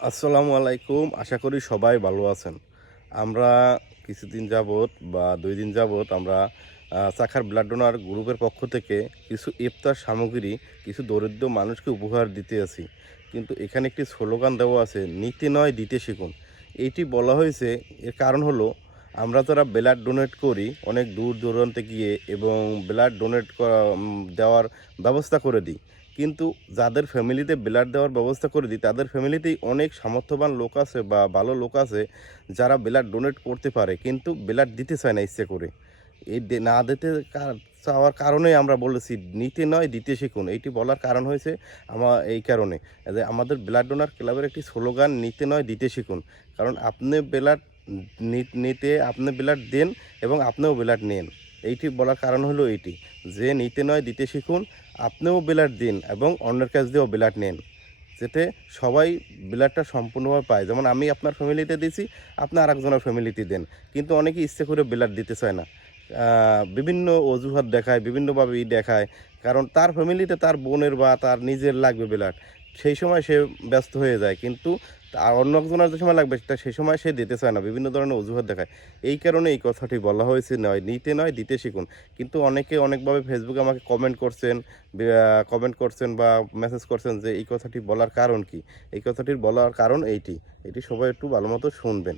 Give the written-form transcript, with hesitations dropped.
আসসালামু আলাইকুম। আশা করি সবাই ভালো আছেন। আমরা কিছুদিন যাবৎ বা ২ দিন যাবৎ আমরা চাখার ব্লাড ডোনার গ্রুপের পক্ষ থেকে কিছু ইফতার সামগ্রী কিছু দরিদ্র মানুষকে উপহার দিতে আছি। কিন্তু এখানে একটি স্লোগান দেওয়া আছে, "নিতে নয় দিতে শিখুন।" এইটি বলা হয়েছে, এর কারণ হলো আমরা যারা ব্লাড ডোনেট করি অনেক দূর দূরান্তে গিয়ে এবং ব্লাড ডোনেট দেওয়ার ব্যবস্থা করে দিই। কিন্তু যাদের ফ্যামিলিতে ব্লাড দেওয়ার ব্যবস্থা করে দিই, তাদের ফ্যামিলিতেই অনেক সামর্থ্যবান লোক আছে বা ভালো লোক আছে, যারা ব্লাড ডোনেট করতে পারে কিন্তু ব্লাড দিতে চায় না ইচ্ছে করে। এই না দিতে চাওয়ার কারণেই আমরা বলেছি, নিতে নয় দিতে শিখুন। এইটি বলার কারণ হয়েছে এই কারণে যে আমাদের ব্লাড ডোনার ক্লাবের একটি স্লোগান, নিতে নয় দিতে শিখুন। কারণ আপনি ব্লাড নিতে আপনি ব্লাড দেন এবং আপনিও ব্লাড নেন। এইটি বলার কারণ হলো এইটি যে, নিতে নয় দিতে শিখুন। আপনিও ব্লাড দিন এবং অন্যের কাছ দিয়েও ব্লাড নেন, যাতে সবাই ব্লাডটা সম্পূর্ণভাবে পায়। যেমন আমি আপনার ফ্যামিলিতে দিছি, আপনি আরেকজনের ফ্যামিলিতে দেন। কিন্তু অনেকেই ইচ্ছে করে ব্লাড দিতে চায় না। বিভিন্ন অজুহাত দেখায়, বিভিন্নভাবে দেখায়। কারণ তার ফ্যামিলিতে তার বোনের বা তার নিজের লাগবে ব্লাড। সেই সময় সে ব্যস্ত হয়ে যায়। কিন্তু অন্য একজনের যে সময় লাগবে সেই সময় সে দিতে চায় না। বিভিন্ন ধরনের অজুহাত দেখায়। এই কারণে এই কথাটি বলা হয়েছে, নিতে নয় দিতে শিখুন। কিন্তু অনেকে অনেকভাবে ফেসবুকে আমাকে কমেন্ট করছেন বা মেসেজ করছেন যে এই কথাটি বলার কারণ কি? এই কথাটির বলার কারণ এইটি। এটি সবাই একটু ভালোমতো শুনবেন।